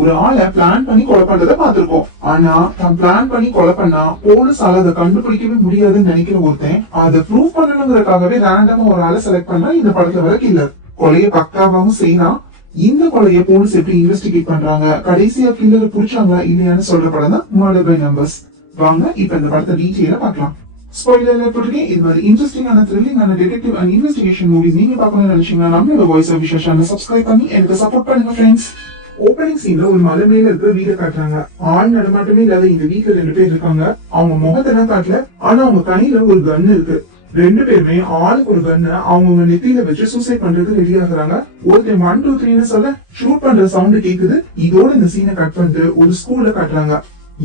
ஒரு ஆளை பிளான் பண்ணி கொலை பண்றதை பார்த்திருக்கோம். ஆனா தான் பிளான் பண்ணி கொலை பண்ணா போலீஸால அதை கண்டுபிடிக்கவே முடியாதுன்னு நினைக்கிற ஒருத்தன் அதை ப்ரூவ் பண்ணணுங்கிறதுக்காகவே ரேண்டமா ஒரு ஆளை செலக்ட் பண்ணா இந்த படத்துல வர கில்லர். கொலையை பக்காவாவும் செய்யலாம். இந்த கொலையை போலீஸ் எப்படி இன்வெஸ்டிகேட் பண்றாங்க, கடைசியா கில்லரை புடிச்சாங்களா இல்லையான்னு சொல்ற படம் தான் மர்டர் பை நம்பர்ஸ். வாங்க இப்ப இந்த படத்தை டீடைலா பார்க்கலாம். ஸ்பாயிலர் போட்டுருக்கேன். இது மாதிரி இன்ட்ரெஸ்டிங்கான த்ரில்லிங்கான டிடெக்டிவ் அண்ட் இன்வெஸ்டிகேஷன் மூவிஸ் நீங்க பார்க்கணும்னு நினைச்சீங்கன்னா நம்மளோட வாய்ஸ் ஆஃப் விஷயம் சேனலை சப்ஸ்கிரைப் பண்ணி எனக்கு சப்போர்ட் பண்ணுங்க ஃப்ரெண்ட்ஸ். ஓப்பனிங் சீன்ல ஒரு மலை மேல இருக்கிற வீட காட்டுறாங்க. ஆள் நடமாட்டமே இல்லாத இந்த வீட்டுல 2 பேர் இருக்காங்க. அவங்க முகத்தெல்லாம் காட்டல, ஆனா அவங்க கையில ஒரு கன் இருக்கு. 2 பேருமே ஆளுக்கு ஒரு கன்ன அவங்க நெத்தியில வச்சு சூசைட் பண்றதுக்கு ரெடி ஆகுறாங்க. ஒருத்தன் 1 2 3 சொல்ல ஷூட் பண்ற சவுண்ட் கேக்குது. இதோட இந்த சீனை கட் பண்ணிட்டு ஒரு ஸ்கூல்ல காட்டுறாங்க.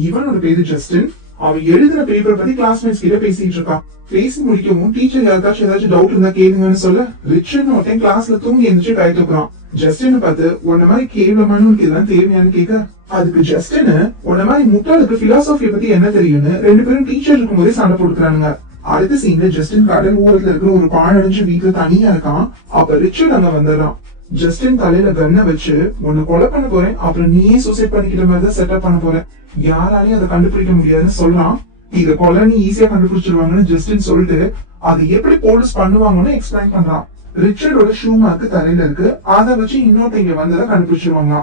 இவனோட பேரு ஜஸ்டின். அவன் எழுதுற பேப்பர் பத்தி கிளாஸ்மேட்ஸ் கிட்ட பேசிட்டு இருக்கான். பேசி முடிக்கவும் டீச்சர் யாருக்காச்சும் ஏதாச்சும் டவுட் இருந்தா கேளுங்கன்னு சொல்ல ரிச்சர்ட் ஒருத்தன் கிளாஸ்ல தூங்கி எந்திரிச்சு கை தூக்குறான். ஜஸ்டின் பார்த்து உன்ன மாதிரி கேவலமானவனுக்கு இதெல்லாம் தேவையானு கேட்க, அதுக்கு ஜஸ்டின் உன்ன மாதிரி முட்டாளுக்கு பிலாசபி பத்தி என்ன தெரியும்னு 2 பேரும் டீச்சர் இருக்கும் போதே சண்டை போட்டுக்கிறானுங்க. அடுத்த சீன்ல ஜஸ்டின் கடல் ஓரத்துல இருக்கிற ஒரு பாழடைஞ்ச வீட்டுல தனியா இருக்கான். அப்ப ரிச்சர்ட் அங்க வந்துடுறான். ஜஸ்டின் தலையில கன்ன வச்சு உன்னை கொலை பண்ண போறேன், அப்புறம் நீயே சூசைட் பண்ணிக்கிற மாதிரி தான் செட்டப் பண்ண போறேன், யாராலையும் அதை கண்டுபிடிக்க முடியாதுன்னு சொல்றான். இத கொலை நீ ஈஸியா கண்டுபிடிச்சிருவாங்கன்னு ஜஸ்டின் சொல்லிட்டு அதை எப்படி போலீஸ் பண்ணுவாங்கன்னு எக்ஸ்பிளைன் பண்றான். ரிச்சர்டோட ஷூ மார்க் தரையில இருக்கு, அதை வச்சு இன்னொருத்தங்க வந்ததை கண்டுபிடிச்சிருவாங்க.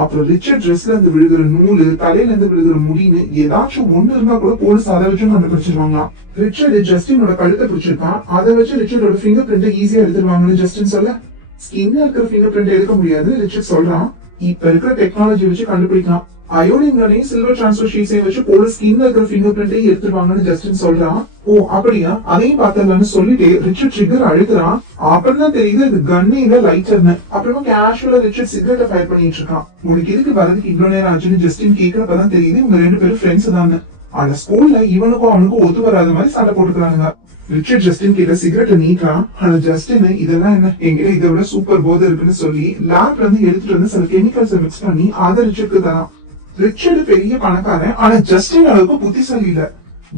அப்புறம் ரிச்சர்ட் ட்ரெஸ்ல இருந்து விழுகிற நூலு, தலையில இருந்து விழுகிற முடின்னு ஏதாச்சும் ஒண்ணு இருந்தா கூட போலீஸ் அதை வச்சும் கண்டுபிடிச்சிருவாங்க. ரிச்சர்ட் ஜஸ்டினோட கழுத்தை பிடிச்சிருக்கான். அதை வச்சு ரிச்சர்டோட ஃபிங்கர் பிரிண்ட் ஈஸியா எடுத்துருவாங்கன்னு ஜஸ்டின் சொல்ல, ஸ்கின்ல இருக்கிற ஃபிங்கர் பிரிண்ட் எடுக்க முடியாது ரிச்சர்ட் சொல்றான். இப்ப இருக்கிற டெக்னாலஜி வச்சு கண்டுபிடிக்கலாம். அயோடின்களையும் சில்வர் டிரான்ஸ்ஃபர் ஷீட்ஸையும் வச்சு போலீஸ் ஸ்கின்ல இருக்கிற ஃபிங்கர் பிரிண்டை எடுத்துருவாங்கன்னு ஜஸ்டின் சொல்றான். ஓ அப்படியா, அதையும் பார்த்தலாம்னு சொல்லிட்டு ரிச்சர்ட் ட்ரிகர் அழுத்துறான். அப்புறம் தான் தெரியுது இது கன்னு இல்ல லைட்டர்னு. அப்புறமா கேஷுவலா ரிச்சர்ட் சிகரெட்டை ஃபயர் பண்ணிட்டு இருக்கான். உனக்கு எதுக்கு வரதுக்கு இவ்வளவு நேரம் ஆச்சுன்னு ஜஸ்டின் கேட்கறப்பதான் தெரியுது இவங்க 2 பேரும் ஃப்ரெண்ட்ஸ் தான். ஆனா ஸ்கூல்ல இவனுக்கும் அவனுக்கும் ஒத்து வராத மாதிரி சண்டை போட்டுக்கிறாங்க. ரிச்சர்ட் ஜஸ்டின் கிட்ட சிகரெட்டை நீட்டான். ஆனா ஜஸ்டின் இதெல்லாம் என்ன, எங்கிட்ட இதை விட சூப்பர் போதை இருக்குன்னு சொல்லி லேப்ல இருந்து எடுத்துட்டு வந்து சில கெமிக்கல்ஸை மிக்ஸ் பண்ணி அதை ரிச்சர்ட்க்கு தரான். ரிச்சர்ட் பெரிய பணக்காரன், ஆனா ஜஸ்டின் அளவுக்கு புத்திசாலி இல்ல.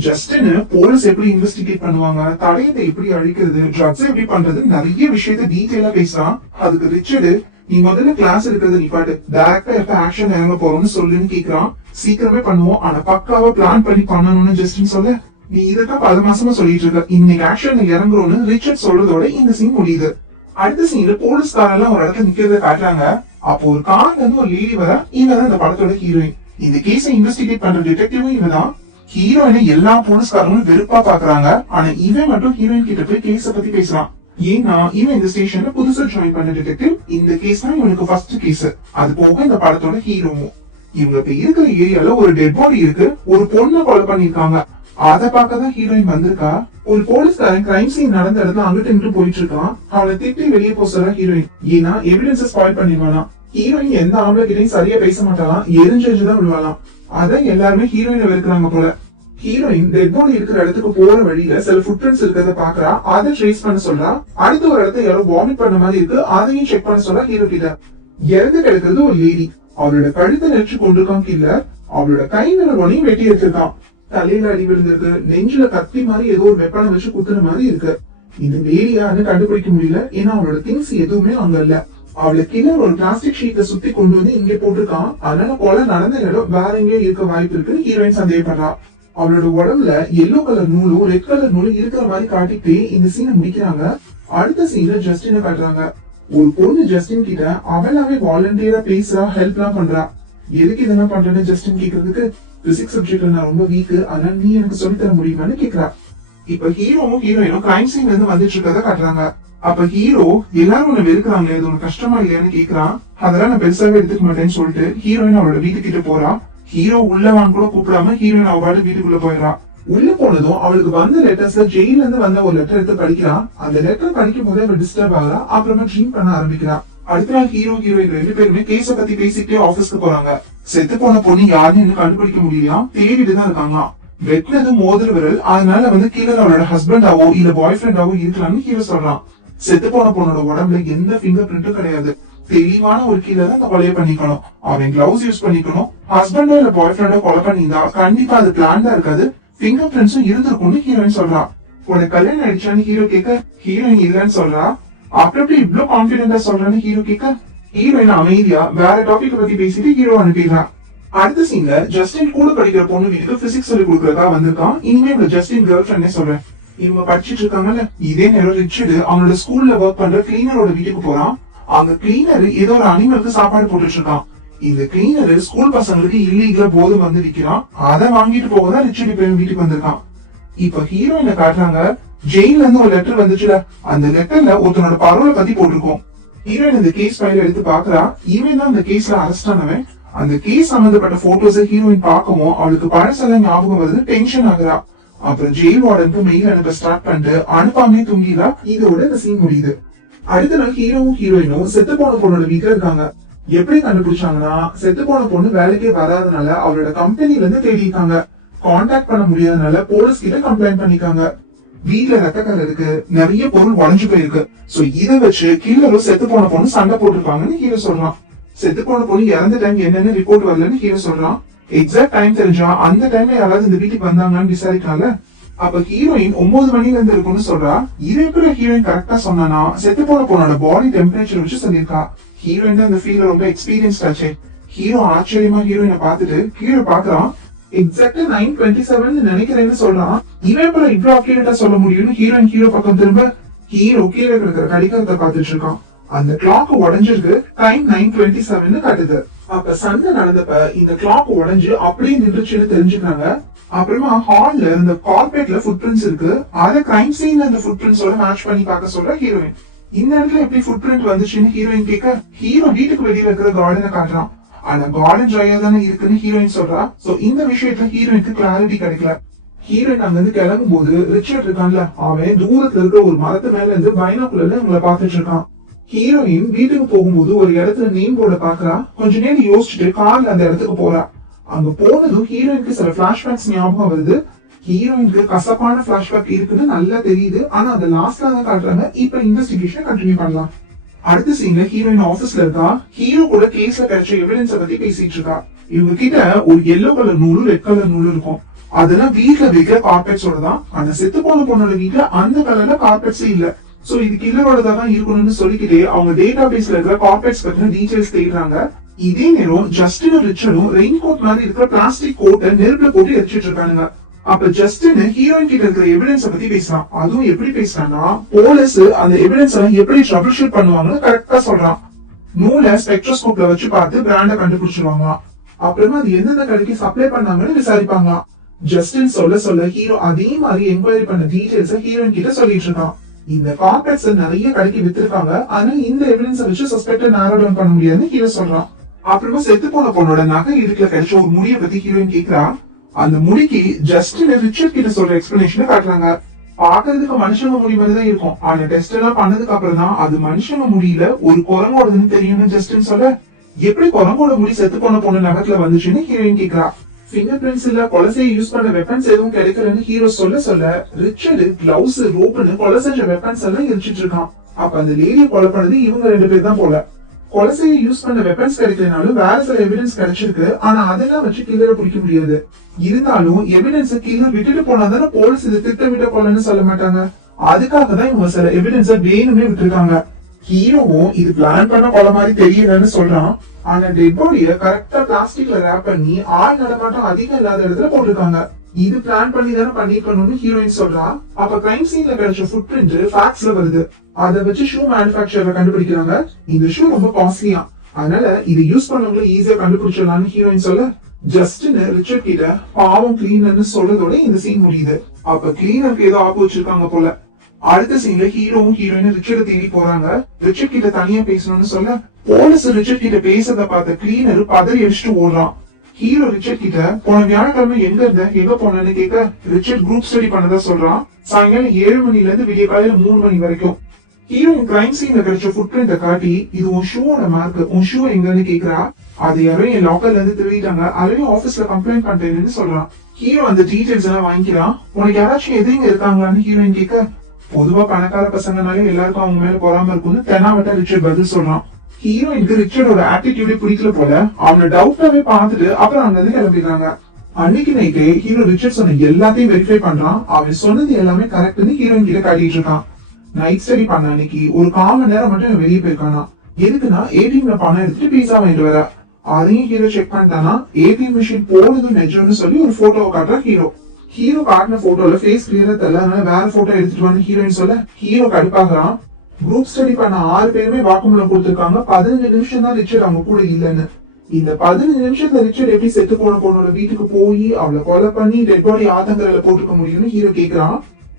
ஜஸ்டின் போலீஸ் எப்படி இன்வெஸ்டிகேட் பண்ணுவாங்க, தடயத்தை எப்படி அழிக்கிறது, ட்ரக்ஸ் எப்படி பண்றது, நிறைய விஷயத்த டீடைலா பேசுறான். அதுக்கு ரிச்சர்ட் நீ முதல்ல கிளாஸ் இருக்கிறத நிப்பாட்டு, டைரக்டா எப்ப ஆக்ஷன் இறங்க போறோம்னு சொல்லுன்னு கேக்குறான். சீக்கிரமே பண்ணுவோம், ஆனா பக்காவா பிளான் பண்ணி பண்ணணும்னு ஜஸ்டின் சொல்ல, நீ இதத்தான் 10 மாசமா சொல்லிட்டு இருக்க, இன்னைக்கு ஆக்ஷன்ல இறங்குறோம்னு ரிச்சர்ட் சொல்றதோட இந்த சீன் முடியுது. அடுத்த சீன்ல போலீஸ்காரெல்லாம் ஒரு இடத்துல நிக்கிறத காட்டுறாங்க. அப்போ ஒரு கார்ல இருந்து ஒரு லேடி வர, இவதான் இந்த படத்தோட ஹீரோயின். இந்த கேஸை இன்வெஸ்டிகேட் பண்ற டிடெக்டிவும் இவதான். ஹீரோயினை எல்லா போலீஸ்காரங்களும் வெறுப்பா பாக்குறாங்க. ஆனா இவன் மட்டும் ஹீரோயின் கிட்ட போய் கேஸ பத்தி பேசுறான். ஏன்னா இவன் இந்த ஸ்டேஷன்ல புதுசா ஜாயின் பண்ண டிடெக்டிவ். இந்த கேஸ் தான் இவனுக்கு ஃபர்ஸ்ட் கேஸ். அது போக இந்த படத்தோட ஹீரோவும். இவங்க இப்ப இருக்கிற ஏரியால ஒரு டெட் பாடி இருக்கு, ஒரு பொண்ணை கொலை பண்ணிருக்காங்க. அதை பார்க்கதான் ஹீரோயின் வந்திருக்கா. ஒரு போலீஸ்காரன் கிரைம் சீன் நடந்த இடத்துல அங்கிட்டு இங்கிட்டு போயிட்டு இருக்கான். அவனை திட்டி வெளியே போக சொல்ற ஹீரோயின். ஏன்னா எவிடன்ஸ் ஸ்பாயில் பண்ணிடுவானா. ஹீரோயின் எந்த ஆம்பளை கிட்டையும் சரியா பேச மாட்டாலாம், எரிஞ்செறிஞ்சுதான் விழுவாலாம். அதான் எல்லாருமே ஹீரோயினை வெறுக்கிறாங்க போல. ஹீரோயின் டெட் பாடி இருக்கிற இடத்துக்கு போற வழியில சில ஃபுட் பிரிண்ட்ஸ் இருக்கிறத பாக்குறா. அதை ட்ரேஸ் பண்ண சொல்றா. அடுத்த ஒரு இடத்த யாரோ வாமிட் பண்ண மாதிரி இருக்கு, அதையும் செக் பண்ண சொல்றா ஹீரோ கிட்ட. இறந்து கிடக்கிறது ஒரு லேடி. அவளோட கழுத்தை நெரிச்சு கொண்டிருக்கான் கில்லர். அவளோட கை விரலையும் வெட்டி எடுத்திருக்கான். தலையில அடி விழுந்திருக்கு, நெஞ்சுல கத்தி மாதிரி ஏதோ ஒரு வெப்பனை வச்சு குத்துற மாதிரி இருக்கு. இந்த லேடியான்னு கண்டுபிடிக்க முடியல, ஏன்னா அவளோட திங்ஸ் எதுவுமே அங்க இல்ல. அவளை கில்லர் ஒரு பிளாஸ்டிக் ஷீட்டை சுத்தி கொண்டு வந்து இங்கே போட்டிருக்கான். அதனால கொலை நடந்த இடம் வேற எங்கேயோ இருக்க வாய்ப்பு இருக்கு ஹீரோயின் சந்தேகப்படுறா. அவளோட உடம்புல எல்லோ கலர் நூலும் ரெட் கலர் நூலும் இருக்கிற மாதிரி காட்டிட்டு இந்த சீனை முடிக்கிறாங்க. அடுத்த சீன்ல ஜஸ்டினை காட்டுறாங்க. ஒரு பொண்ணு ஜஸ்டின் கிட்ட அவளாவே வாலண்டியரா பேசுறா, ஹெல்ப் எல்லாம் பண்றா. எதுக்கு இதெல்லாம் பண்றேன்னு ஜஸ்டின் கேக்குறதுக்கு, பிசிக்ஸ் சப்ஜெக்ட்ல நான் ரொம்ப வீக், அதனால நீ எனக்கு சொல்லி தர முடியுமான்னு கேக்குறா. இப்ப ஹீரோவும் ஹீரோயினும் கிரைம் சீன்ல இருந்து வந்துட்டு இருக்கத காட்டுறாங்க. அப்ப ஹீரோ எல்லாரும் உன்னை வெறுக்கிறாங்களே, அது உனக்கு கஷ்டமா இல்லையான்னு கேக்குறான். அதெல்லாம் நான் பெருசாவே எடுத்துக்க மாட்டேன்னு சொல்லிட்டு ஹீரோயின் அவளோட வீட்டுக்கிட்ட போறா. ஹீரோ உள்ளவான்னு கூட கூப்பிடாம ஹீரோயின் அவளோட வீட்டுக்குள்ள போயிடறா. உள்ள போனதும் அவளுக்கு வந்த லெட்டர்ஸ்ல ஜெயில இருந்து வந்த ஒரு லெட்டர் எடுத்து படிக்கிறான். அந்த லெட்டர் படிக்கும் போதே அவள் டிஸ்டர்ப் ஆகிறா. அப்புறமா ட்ரீம் பண்ண ஆரம்பிக்கிறா. அடுத்த நாள் ஹீரோ ஹீரோயின் 2 பேருமே கேஸ பத்தி பேசிக்கிட்டே ஆபீஸ்க்கு போறாங்க. செத்து போன பொண்ணு யாருன்னு கண்டுபிடிக்க முடியலையா, தேடிட்டு தான் இருக்காங்க. வெட்டினது மோதிர விரல், அதனால கில்லர் அவளோட ஹஸ்பண்டாவோ இல்ல பாய் ஃப்ரெண்டாவோ இருக்கலாம்னு ஹீரோ சொல்றான். செத்து போன பொண்ணோட உடம்புல எந்த பிங்கர் பிரிண்ட்டும் கிடையாது. தெளிவான ஒரு கீழே அந்த கொலையை பண்ணிக்கணும். அவன் கிளவுஸ் யூஸ் பண்ணிக்கணும். ஹஸ்பண்டோ இல்ல பாய் ஃப்ரெண்டோ கொலை பண்ணியிருந்தா கண்டிப்பா அது பிளான்டா இருக்காது, பிங்கர் பிரிண்ட்ஸும் இருந்திருக்கும்னு ஹீரோயின் சொல்றா. உனக்கு கல்யாணம் ஆயிடுச்சான்னு ஹீரோ கேட்க ஹீரோயின் இல்லன்னு சொல்றா. அப்புறம் இவ்வளவு கான்பிடென்டா சொல்றான்னு ஹீரோ கேட்க ஹீரோயின் அமைதியா வேற டாபிக் பத்தி பேசிட்டு ஹீரோ அனுப்பிடுறான். அடுத்த சீன்ல ஜஸ்டின் கூட படிக்கிற பொண்ணு வீட்டுக்கு பிசிக்ஸ் சொல்லி கொடுக்கறதா வந்திருக்கான். இனிமே இந்த ஜஸ்டின் கேர்ள் ஃபிரெண்ட்னே சொல்றேன். இவங்க படிச்சிட்டு இருக்காங்கல்ல, இதே நேரம் ரிச்சர்டு அவனோட ஸ்கூல்ல ஒர்க் பண்ற கிளீனரோட வீட்டுக்கு போறான். அங்க கிளீனர் ஏதோ ஒரு அனிமலுக்கு சாப்பாடு போட்டுட்டு இருக்கான். இந்த கிளீனர் ஸ்கூல் பசங்களுக்கு இல்லீகலா போதை வந்து விக்கிறான். அதை வாங்கிட்டு போகதான் ரிச்சர்டு இப்ப வீட்டுக்கு வந்திருக்கான். இப்ப ஹீரோயினை காட்டுறாங்க. ஜெயில இருந்து ஒரு லெட்டர் வந்துச்சுல, அந்த லெட்டர்ல ஒருத்தனோட பரோலை பத்தி போட்டிருக்கோம். ஹீரோயின் இந்த கேஸ் ஃபைல எடுத்து பாக்குறா. இவன் தான் இந்த கேஸ்ல அரெஸ்ட் ஆனவன். அந்த கேஸ் சம்பந்தப்பட்ட போட்டோஸை ஹீரோயின் பார்க்கவும் அவளுக்கு பழசெல்லாம் ஞாபகம் வருது. டென்ஷன் ஆகுறா. அப்புறம் ஜெயில் வார்டனுக்கு மெயில் அனுப்ப ஸ்டார்ட் பண்ணிட்டு அனுப்பாமே தூங்கிடா. இதோட இந்த சீன் முடியுது. அடுத்த நாள் ஹீரோவும் ஹீரோயினும் செத்து போன பொண்ணோட வீட்டுல இருக்காங்க. எப்படி கண்டுபிடிச்சாங்கன்னா, செத்து போன பொண்ணு வேலைக்கே வராதனால அவளோட கம்பெனில இருந்து தேடி இருக்காங்க. கான்டாக்ட் பண்ண முடியாதனால போலீஸ் கிட்ட கம்ப்ளைண்ட் பண்ணிருக்காங்க. வீட்டுல ரத்தக்கரை இருக்கு, நிறைய பொருள் உடஞ்சு போயிருக்கு. சோ இதை வச்சு கில்லரும் செத்து போன பொண்ணு சண்டை போட்டிருப்பாங்கன்னு ஹீரோ சொல்றான். செத்து போன பொண்ணு இறந்த டைம் என்னன்னு ரிப்போர்ட் வரலன்னு ஹீரோ சொல்றான். எக்ஸாக்ட் டைம் தெரிஞ்சா அந்த டைம்ல யாராவது இந்த வீட்டுக்கு வந்தாங்கன்னு விசாரிக்கலாம்ல. அப்ப ஹீரோயின் 9 மணில இருந்து இருக்கும்னு சொல்றா. இது எப்படி ஹீரோயின் கரெக்டா சொன்னானா, செத்து போன பொண்ணோட பாடி டெம்பரேச்சர் வச்சு சொல்லியிருக்கா. ஹீரோயின் தான் இந்த ஃபீல்ட்ல ரொம்ப எக்ஸ்பீரியன்ஸ் ஆச்சு. ஹீரோ ஆச்சரியமா ஹீரோயினை பார்த்துட்டு கீழே பாக்குறான். எக்ஸாக்டா 9:27 நினைக்கிறேன்னு சொல்றான். இவன் எப்படி இவ்வளவு அக்யூரேட்டா சொல்ல முடியும்னு ஹீரோயின் ஹீரோ பக்கம் திரும்ப ஹீரோ கீழே இருக்கிற கடிகாரத்தை பார்த்துட்டு இருக்கான். அந்த கிளாக் உடஞ்சிருக்கு. டைம் 9:27 காட்டுது. அப்ப சண்டை நடந்தப்ப இந்த கிளாக் உடஞ்சு அப்படியே நின்றுச்சுன்னு தெரிஞ்சுக்கிறாங்க. அப்புறமா ஹால்ல இந்த கார்பெட்ல ஃபுட் பிரிண்ட்ஸ் இருக்கு. அத கிரைம் சீன்ல இந்த ஃபுட் பிரிண்ட்ஸோட மேட்ச் பண்ணி பார்க்க சொல்ற ஹீரோயின். இந்த இடத்துல எப்படி ஃபுட் பிரிண்ட் வந்துச்சுன்னு ஹீரோயின் கேட்க, ஹீரோ வீட்டுக்கு வெளியில இருக்கிற கார்டனை காட்டுறான். ஆனா கார்டன் ட்ரையா தானே இருக்குன்னு ஹீரோயின் சொல்றா. சோ இந்த விஷயத்துல ஹீரோயினுக்கு கிளாரிட்டி கிடைக்கல. ஹீரோயின் அங்க இருந்து கிளம்பும் போது ரிச்சர்ட் இருக்கான்ல, அவன் தூரத்துல இருக்கிற ஒரு மரத்து மேல இருந்து பைனாக்குலர்ல இவங்களை பாத்துட்டு இருக்கான். ஹீரோயின் வீட்டுக்கு போகும்போது ஒரு இடத்துல நேம் போர்ட பாக்குறா. கொஞ்ச நேரம் யோசிச்சுட்டு கார்ல அந்த இடத்துக்கு போறா. அங்க போனதும் ஹீரோயினுக்கு சில பிளாஷ்பேக்ஸ் ஞாபகம் வருது. ஹீரோயினுக்கு கசப்பான பிளாஷ்பேக் இருக்குன்னு நல்லா தெரியுது. ஆனா அந்த லாஸ்ட்ல தான் காட்டுறாங்க. இப்ப இன்வெஸ்டிகேஷன் கண்டினியூ பண்ணலாம். அடுத்த சீன்ல ஹீரோயின் ஆபீஸ்ல இருக்கா. ஹீரோ கூட கேஸ்ல கிடைச்ச எவிடன்ஸ பத்தி பேசிட்டு இருக்கா. இவங்க கிட்ட ஒரு எல்லோ கலர் நூலும் ரெட் கலர் நூலும் இருக்கும். அதெல்லாம் வீட்டுல வைக்கிற கார்பெட்ஸோட தான். ஆனா செத்து போன பொண்ணோட வீட்டுல அந்த கலர்ல கார்பெட்ஸே இல்ல. சோ இது கில்லரோட தான் இருக்கணும்னு சொல்லிக்கிட்டே அவங்க டேட்டா பேஸ்ல இருக்கிற கார்பெட்ஸ் பத்தின டீடைல்ஸ் தேடுறாங்க. இதே நேரம் ஜஸ்டினும் ரிச்சர்டும் ரெயின் கோட் மாதிரி இருக்கிற பிளாஸ்டிக் கோட்டை நெருப்புல போட்டு எரிச்சிட்டு இருக்கானுங்க. அப்ப ஜஸ்டின் ஹீரோயின் கிட்ட இருக்கிற எவிடன்ஸ பத்தி பேசுறான். அதுவும் எப்படி பேசுறான்னா, போலீஸ் அந்த எவிடன்ஸ் எல்லாம் எப்படி ட்ரபிள் ஷூட் பண்ணுவாங்கன்னு கரெக்டா சொல்றான். நூலை ஸ்பெக்ட்ரோஸ்கோப்ல வச்சு பார்த்து பிராண்ட கண்டுபிடிச்சிருவாங்க. அப்புறமா அது எந்தெந்த கடைக்கு சப்ளை பண்ணாங்கன்னு விசாரிப்பாங்க. ஜஸ்டின் சொல்ல ஹீரோ அதே மாதிரி என்கொயரி பண்ண டீடைல்ஸ் ஹீரோயின் கிட்ட சொல்லிட்டு இருக்கான். இந்த கார்பெட்ஸ் நிறைய கடைக்கு வித்திருக்காங்க. ஆனா இந்த எவிடன்ஸ வச்சு சஸ்பெக்ட நேரோ டவுன் பண்ண முடியாதுன்னு ஹீரோ சொல்றான். அப்புறமா செத்து போன பொண்ணோட நகை இருக்குல கிடைச்ச ஒரு முடிய பத்தி ஹீரோயின் கேக்குறா. அந்த முடிக்கு ஜஸ்டின் ரிச்சர்ட் கிட்ட சொல்ற எக்ஸ்பிளனேஷனை காட்டுறாங்க. பாக்குறதுக்கு மனுஷங்க முடி மாதிரி தான் இருக்கும். ஆனா டெஸ்ட் எல்லாம் பண்ணதுக்கு அப்புறம் தான் அது மனுஷங்க முடியல ஒரு குரங்கோடதுன்னு தெரியும்னு ஜஸ்டின் சொல்ல, எப்படி குரங்கோட முடி செத்து போன பொண்ணு நகத்துல வந்துச்சுன்னு ஹீரோயின் கேக்குறா. ஃபிங்கர் பிரிண்ட்ஸ் இல்ல, கொலை செய்ய யூஸ் பண்ண வெப்பன்ஸ் எதுவும் கிடைக்கலன்னு ஹீரோ சொல்ல ரிச்சர்டு கிளவுஸ் ரோப்னு கொலை செஞ்ச வெப்பன்ஸ் எல்லாம் எரிச்சிட்டு இருக்கான். அப்ப அந்த லேடியை கொலை பண்ணது இவங்க 2 பேர் தான் போல. கொலை செய்ய யூஸ் பண்ண வெப்பன்ஸ் கிடைக்கலனாலும் வேற சில எவிடன்ஸ் கிடைச்சிருக்கு. ஆனா அதெல்லாம் வச்சு கில்லரை பிடிக்க முடியாது. இருந்தாலும் எவிடன்ஸ் கில்லர் விட்டுட்டு போனாதானே போலீஸ் இது திட்டமிட்ட கொலைன்னு சொல்ல மாட்டாங்க. அதுக்காக தான் இவங்க சில எவிடன்ஸ வேணுமே விட்டுருக்காங்க. ஹீரோவும் இது பிளான் பண்ண கொலை மாதிரி தெரியலன்னு சொல்றான். ஆனா டெட் பாடிய கரெக்டா பிளாஸ்டிக்ல ரேப் பண்ணி ஆள் நடமாட்டம் அதிகம் இல்லாத இடத்துல போட்டிருக்காங்க. இது பிளான் பண்ணி தானே பண்ணிருக்கணும்னு ஹீரோயின் சொல்றா. அப்ப கிரைம் சீன்ல கிடைச்ச ஃபுட் பிரிண்ட் ஃபேக்ஸ்ல வருது. அதை வச்சு ஷூ மேனுஃபேக்சரர் கண்டுபிடிக்கிறாங்க. இந்த ஷூ ரொம்ப காஸ்ட்லியா, அதனால இது யூஸ் பண்ணவங்கள ஈஸியா கண்டுபிடிச்சிடலாம்னு ஹீரோயின் சொல்ல, ஜஸ்டின் ரிச்சர்ட் கிட்ட பாவம் கிளீனர்னு சொல்றதோட இந்த சீன் முடியுது. அப்ப கிளீனருக்கு ஏதோ ஆப்பு வச்சிருக்காங்க போல. அடுத்த சீன்ல ஹீரோவும் ஹீரோயின் ரிச்சர்ட தேடி போறாங்க. ரிச்சர்ட் கிட்ட தனியா பேசணும்னு சொல்ல, போலீஸ் ரிச்சர்ட் கிட்ட பேசுறத பார்த்த கிளீனர் பதறி அடிச்சுட்டு ஓடுறான். ஹீரோ ரிச்சர்ட் கிட்ட போன வியாழக்கிழமை எங்க போனேன்னு கேட்க, ரிச்சர்ட் குரூப் ஸ்டடி பண்ணதா சொல்றான். சாயங்காலம் 7 மணில இருந்து விடிய காலையில 3 மணி வரைக்கும். ஹீரோயின் கிரைம் சீன்ல கிடைச்ச ஃபுட் பிரிண்ட காட்டி, இது உன் ஷூவோட மார்க், உன் ஷூ எங்கன்னு கேக்குறா. அது யாரோ என் லாக்கர்ல இருந்து திருடிட்டாங்க, அதுவே ஆபீஸ்ல கம்ப்ளைண்ட் பண்ணிட்டேன்னு சொல்றான். ஹீரோ அந்த டீடைல்ஸ் எல்லாம் வாங்கிக்கிறான். உனக்கு யாராச்சும் எதிரிங்க இருக்காங்களான்னு ஹீரோயின் கேட்க, பொதுவா பணக்கார பசங்கனாலே எல்லாருக்கும் அவங்க மேல பொறாம இருக்கும்னு தெனாவட்டா ரிச்சர்ட் பதில் சொல்றான். ஹீரோயினுக்கு ரிச்சர்டோட ஆட்டிடியூடே பிடிக்கல போல. அவனை டவுட்டாவே பார்த்துட்டு அப்புறம் அங்க இருந்து கிளம்பிடுறாங்க. அன்னைக்கு நைட்டே ஹீரோ ரிச்சர்ட் சொன்ன எல்லாத்தையும் வெரிஃபை பண்றான். அவன் சொன்னது எல்லாமே கரெக்ட்னு ஹீரோயின் கிட்ட காட்டிட்டு இருக்கான். நைட் ஸ்டடி பண்ண அன்னைக்கு ஒரு 1/4 மணி நேரம் மட்டும் வெளியே போயிருக்கானா. எதுக்குன்னா ஏடிஎம்ல பணம் எடுத்துட்டு பீஸா வாங்கிட்டு வர. அதையும் ஹீரோ செக் பண்ணிட்டானா ஏடிஎம் மிஷின் போனதும் நிஜம்னு சொல்லி ஒரு போட்டோவை காட்டுற ஹீரோ. ஹீரோ காட்டின போட்டோல ஃபேஸ் கிளியரா தெரியல, அதனால வேற போட்டோ எடுத்துட்டு வந்து ஹீரோயின் சொல்ல ஹீரோ கடுப்பாகிறான். குரூப் ஸ்டடி பண்ண 6 பேருமே வாக்குமூலம் கொடுத்திருக்காங்க 15 நிமிஷம் தான் ரிச்சர்ட் அவங்க கூட இல்லன்னு. இந்த 15 நிமிஷத்துல ரிச்சர்ட் எப்படி செத்து போன பொண்ணோட வீட்டுக்கு போய் அவளை கொலை பண்ணி டெட் பாடி ஆத்தங்கரையில போட்டுக்க முடியும்னு ஹீரோ கேக்குறான்.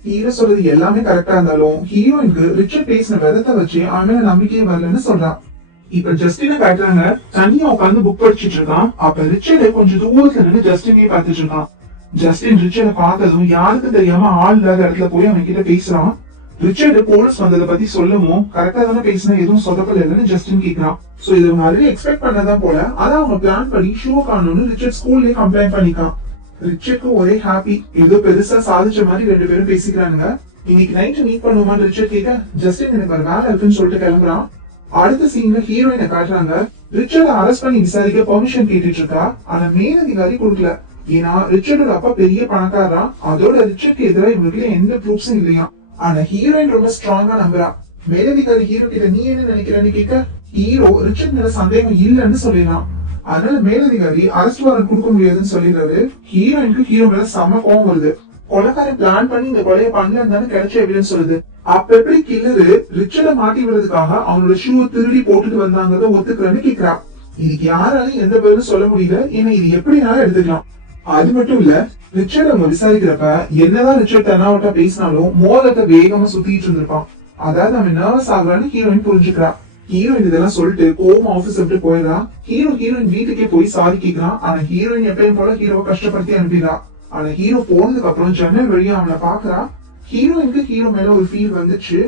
ஹீரோ சொல்றது எல்லாமே கரெக்டா இருந்தாலும் ஹீரோயினுக்கு ரிச்சர்ட் பேசின விதத்தை வச்சு அவன் மேல நம்பிக்கையே வரலன்னு சொல்றான். இப்ப ஜஸ்டினை காட்டுறாங்க, தனியா உட்காந்து புக் படிச்சுட்டு இருக்கான். அப்ப ரிச்சர்ட் கொஞ்சம் தூரத்துல நின்று ஜஸ்டினே பார்த்துட்டு இருக்கான். ஜஸ்டின் ரிச்சர்ட பார்த்ததும் யாருக்கும் தெரியாம ஆள் இல்லாத இடத்துல போய் அவன் கிட்ட பேசுறான். ரிச்சர்டு போலீஸ் வந்ததை பத்தி சொல்லவும் கரெக்டா தானே பேசினா எதுவும் சொதப்பல இல்லைன்னு ஜஸ்டின் கேக்குறான். சோ இது அவங்க ஆல்ரெடி எக்ஸ்பெக்ட் பண்ணதான் போல. அதான் அவங்க பிளான் பண்ணி ஷோ காணணும்னு ரிச்சர்ட் ஸ்கூல்லயே கம்ப்ளைண்ட் பண்ணிக்கான். ரிச்சர்ட்க்கு ஒரே ஹாப்பி, ஏதோ பெருசா சாதிச்ச மாதிரி 2 பேரும் பேசிக்கிறாங்க. இன்னைக்கு நைட் மீட் பண்ணுவோமான்னு ரிச்சர்ட் கேட்க ஜஸ்டின் எனக்கு ஒரு வேலை இருக்குன்னு சொல்லிட்டு கிளம்புறான். அடுத்த சீன்ல ஹீரோயினை காட்டுறாங்க. ரிச்சர்ட அரெஸ்ட் பண்ணி விசாரிக்க பெர்மிஷன் கேட்டுட்டு இருக்கா. ஆனா மேலதிகாரி கொடுக்கல. ஏன்னா ரிச்சர்டோட அப்பா பெரிய பணக்காரா, அதோட ரிச்சர்ட்க்கு எதிராக இவங்களுக்கு எந்த ப்ரூஃப்ஸும் இல்லையா. ஆனா ஹீரோயின் ரொம்ப ஸ்ட்ராங்கா நம்புறா. மேலதிகாரி ஹீரோ கிட்ட நீ என்ன நினைக்கிறன்னு கேட்க ஹீரோ ரிச்சர்ட் மேல சந்தேகம் இல்லன்னு சொல்லிடலாம். அதனால மேலதிகாரி அரெஸ்ட் வாரண்ட் கொடுக்க முடியாதுன்னு சொல்லிடுறாரு. ஹீரோயினுக்கு ஹீரோ மேல செம கோவம் வருது. கொலைக்காரன் பிளான் பண்ணி இந்த கொலையை பண்ணலன்னு கிடைச்ச எவிடன்ஸ் சொல்லுது. அப்ப எப்படி கில்லரு ரிச்சர்ட மாட்டி விடுறதுக்காக அவனோட ஷூ திருடி போட்டுட்டு வந்தாங்கறத ஒத்துக்கிறேன்னு கேக்குறா. இதுக்கு யாராலையும் எந்த பதிலும் சொல்ல முடியல. ஏன்னா இது எப்படினாலும் எடுத்துக்கலாம். அது மட்டும் இல்ல, ரிச்சர்ட் அவங்க விசாரிக்கிறப்ப என்னதான் ரிச்சர்ட் தென்னாவட்டா பேசினாலும் மோதத்தை வேகமா சுத்திட்டு இருந்திருப்பான். அதாவது அவன் நர்வஸ் ஆகுறான்னு ஹீரோயின் புரிஞ்சுக்கிறா. ஹீரோயின் இதெல்லாம் சொல்லிட்டு கோவம் ஆபீஸ் விட்டு போயிடா. ஹீரோயின் வீட்டுக்கே போய் சாரி கேட்கிறான். ஆனா ஹீரோயின் எப்பயும் போல ஹீரோவை கஷ்டப்படுத்தி அனுப்பிடுறா. ஆனா ஹீரோ போனதுக்கு அப்புறம் ஜன்னல் வழியா அவனை பாக்குறா. ஹீரோயினுக்கு ஹீரோ மேல ஒரு ஃபீல் வந்துச்சு.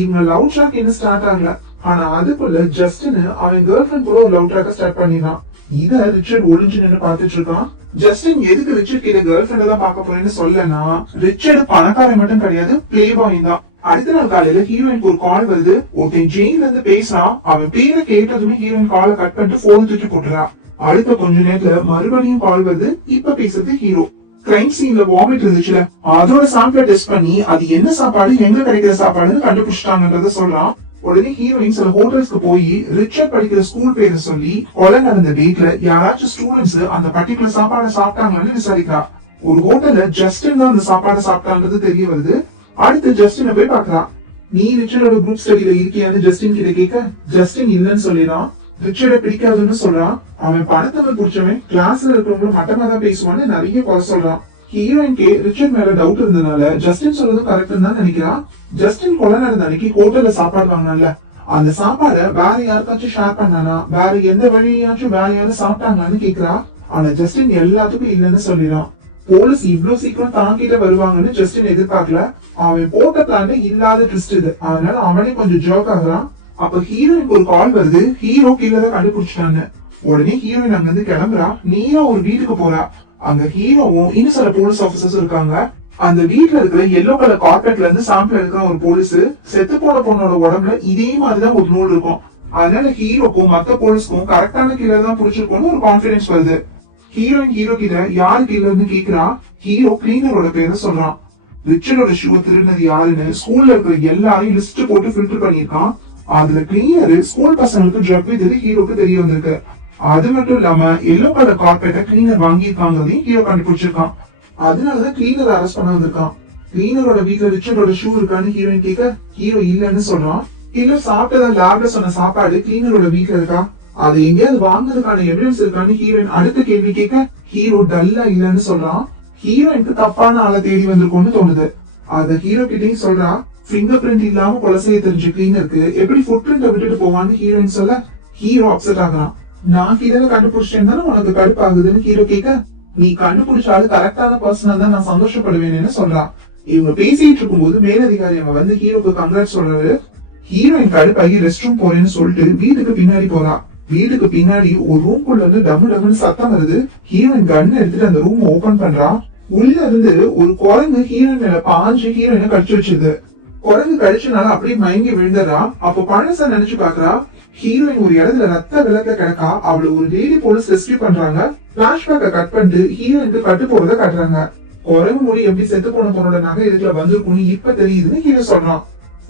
இவங்க லவ் ட்ராக் என்ன ஸ்டார்ட் ஆகல. ஆனா அதுக்குள்ள ஜஸ்டின் அவன் கேர்ள் ஃபிரெண்ட் கூட ஒரு லவ் ட்ராக்க ஸ்டார்ட் பண்ணிடுறான். இத ரிச்சர்ட் ஒளிஞ்சு நின்று பாத்துட்டு இருக்கான். ஜஸ்டின் எதுக்கு ரிச்சர்ட் கிட்ட கேர்ள் ஃபிரெண்ட் தான் பாக்க போறேன்னு சொல்லனா, ரிச்சர்ட் பணக்காரன் மட்டும் கிடையாது, பிளே பாய் தான். அடுத்த நாள் காலையில ஹீரோயினுக்கு ஒரு கால் வருது. ஒருத்தன் ஜெயில இருந்து பேசுறான். அவன் பேரை கேட்டதுமே ஹீரோயின் காலை கட் பண்ணிட்டு போன் தூக்கி போட்டுறா. அடுத்த கொஞ்ச நேரத்துல மறுபடியும் கால் வருது. இப்ப பேசுறது ஹீரோ. கிரைம் சீன்ல வாமிட் இருந்துச்சுல, அதோட சாம்பிள டெஸ்ட் பண்ணி அது என்ன சாப்பாடு எங்க கிடைக்கிற சாப்பாடுன்னு கண்டுபிடிச்சிட்டாங்கன்றத சொல்றான். உடனே ஹீரோயின் சில ஹோட்டல்ஸ்க்கு போய் ரிச்சர்ட் படிக்கிற ஸ்கூல் பேரை சொல்லி கொலை நடந்த டேட்ல யாராச்சும் ஸ்டூடெண்ட்ஸ் அந்த பர்டிகுலர் சாப்பாடை சாப்பிட்டாங்கன்னு விசாரிக்கிறா. ஒரு ஹோட்டல்ல ஜஸ்டின் தான் அந்த சாப்பாடை சாப்பிட்டான்றது தெரிய வருது. அடுத்து ஜஸ்டினை போய் பாக்குறா. நீ ரிச்சர்டோட குரூப் ஸ்டடியில இருக்கியான்னு ஜஸ்டின் கிட்ட கேட்க ஜஸ்டின் இல்லன்னு சொல்லிடான். ரிச்சர்ட பிடிக்காதுன்னு சொல்றான். அவன் பணத்தை புடிச்சவன், கிளாஸ்ல இருக்கிறவங்களும் மட்டமா தான் பேசுவான்னு நிறைய குறை சொல்றான். ஹீரோயின்கே ரிச்சர்ட் மேல டவுட் இருந்தனால ஜஸ்டின் சொல்றதும் கரெக்ட் தான் நினைக்கிறான். ஜஸ்டின் கொலை நடந்த அன்னைக்கு ஹோட்டல்ல சாப்பாடு வாங்கினால அந்த சாப்பாட வேற யாருக்காச்சும் ஷேர் பண்ணானா, வேற எந்த வழியாச்சும் வேற யாரும் சாப்பிட்டாங்கன்னு கேக்குறா. ஆனா ஜஸ்டின் எல்லாத்துக்கும் இல்லன்னு சொல்லிடான். போலீஸ் இவ்வளவு சீக்கிரம் தாங்கிட்ட வருவாங்கன்னு ஜஸ்டின் எதிர்பார்க்கல. அவன் போட்ட பிளான்ல இல்லாத ட்விஸ்ட் இது. அதனால அவனே கொஞ்சம் ஜோக் ஆகுறான். அப்ப ஹீரோயினுக்கு ஒரு கால் வருது. ஹீரோ கில்லரை கண்டுபிடிச்சிட்டான்னு. உடனே ஹீரோயின் அங்க இருந்து கிளம்புறா. நீயா ஒரு வீட்டுக்கு போறா. அங்க ஹீரோவும் இன்னும் சில போலீஸ் ஆபீசர்ஸ் இருக்காங்க. அந்த வீட்டுல இருக்கிற எல்லோ கலர் கார்பெட்ல இருந்து சாம்பிள் எடுக்கிற ஒரு போலீஸ் செத்து போன பொண்ணோட உடம்புல இதே மாதிரிதான் ஒரு நூல் இருக்கும். அதனால ஹீரோக்கும் மத்த போலீஸ்க்கும் கரெக்டான கில்லர் தான் புடிச்சிருக்கும்னு ஒரு கான்பிடன்ஸ் வருது. ஹீரோயின் ஹீரோ கிட்ட யாரு கில்லர்னு கேக்குறா. ஹீரோ கிளீனரோட பேரை சொல்றான். ரிச்சர்டோட ஷூ திருடினது யாருன்னு ஸ்கூல்ல இருக்கிற எல்லாரையும் லிஸ்ட் போட்டு ஃபில்டர் பண்ணிருக்கான். அதுல கிளீனர் ஸ்கூல் பசங்களுக்கு ட்ரக் வித்தது ஹீரோக்கு தெரிய வந்திருக்கு. அது மட்டும் இல்லாம எல்லோ கலர் கார்பெட்டை கிளீனர் வாங்கியிருக்காங்கிறதையும் ஹீரோ கண்டுபிடிச்சிருக்கான். அதனாலதான் கிளீனர் அரெஸ்ட் பண்ண வந்திருக்கான். கிளீனரோட வீட்டுல ரிச்சர்டோட ஷூ இருக்கான்னு ஹீரோயின் கேட்க ஹீரோ இல்லன்னு சொல்றான். இல்ல சாப்பிட்டதா லேப்ல சொன்ன சாப்பாடு கிளீனரோட வீட்டுல இருக்கா, அது எங்கேயாவது வாங்குறதுக்கான எவிடன்ஸ் இருக்கான்னு ஹீரோயின் அடுத்த கேள்வி கேட்க ஹீரோ டல்லா இல்லன்னு சொல்றான். ஹீரோயினுக்கு தப்பான ஆளை தேடி வந்திருக்கும்னு தோணுது. அத ஹீரோ கிட்டையும் சொல்றா. பிங்கர் பிரிண்ட் இல்லாம கொலை செய்ய தெரிஞ்ச கிளீனருக்கு எப்படி ஃபுட் பிரிண்ட விட்டுட்டு போவான்னு ஹீரோயின் சொல்ல ஹீரோ அப்செட் ஆகுறான். நான் கிட்ட கண்டுபிடிச்சேன் தானே உனக்கு கடுப்பாகுதுன்னு ஹீரோ கேட்க நீ கண்டுபிடிச்சாலும் கரெக்டான பர்சனா தான் நான் சந்தோஷப்படுவேன்னு சொல்றான். இவங்க பேசிட்டு இருக்கும் போது மேலதிகாரி அவங்க வந்து ஹீரோக்கு கங்க்ராட்ஸ் சொல்றாரு. ஹீரோயின் கடுப்பாகி ரெஸ்ட் ரூம் போறேன்னு சொல்லிட்டு வீட்டுக்கு பின்னாடி போறா. வீட்டுக்கு பின்னாடி ஒரு ரூம்குள்ள இருந்து டம்மு டம்முன்னு சத்தம் வருது. ஹீரோயின் கன் எடுத்துட்டு அந்த ரூம் ஓபன் பண்றா. உள்ள இருந்து ஒரு குரங்கு ஹீரோயின் மேல பாஞ்சு ஹீரோயினை கடிச்சு வச்சிருது. குரங்கு கடிச்சனால அப்படியே மயங்கி விழுந்துறா. அப்போ பழச நினைச்சு பாக்குறா. ஹீரோயின் ஒரு இடத்துல ரத்த விளக்க கிடக்கா. அவளை ஒரு லேடி போலீஸ் ரெஸ்கியூ பண்றாங்க. பிளாஷ்பேக்க கட் பண்ணிட்டு ஹீரோயினுக்கு கட்டு போறத காட்டுறாங்க. குரங்கு முடி எப்படி செத்து போன பொண்ணோட நகை இதுல வந்திருக்கும்னு இப்ப தெரியுதுன்னு ஹீரோ சொல்றான்.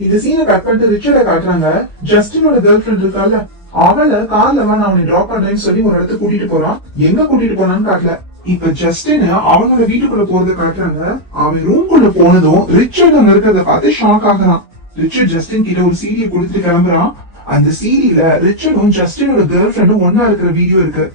இந்த சீனை கட் பண்ணிட்டு ரிச்சர்ட காட்டுறாங்க. ஜஸ்டினோட கேர்ள் ஃபிரெண்ட் இருக்கால, அவளை கார்ல நான் அவனை டிராப் பண்றேன்னு சொல்லி ஒரு இடத்துக்கு கூட்டிட்டு போறான். எங்க கூட்டிட்டு போனான்னு காட்டல. இப்ப ஜஸ்டின் அவனோட வீட்டுக்குள்ள போறத காட்டுறாங்க. அவன் ரூம்குள்ள போனதும் ரிச்சர்ட் அங்க இருக்கிறத பார்த்து ஷாக் ஆகுறான். ரிச்சர்ட் ஜஸ்டின் கிட்ட ஒரு சீடியை கொடுத்துட்டு கிளம்புறான். அந்த சீடியில ரிச்சர்டும் ஜஸ்டினோட கேர்ள் ஃபிரெண்டும் ஒன்னா இருக்கிற வீடியோ இருக்கு.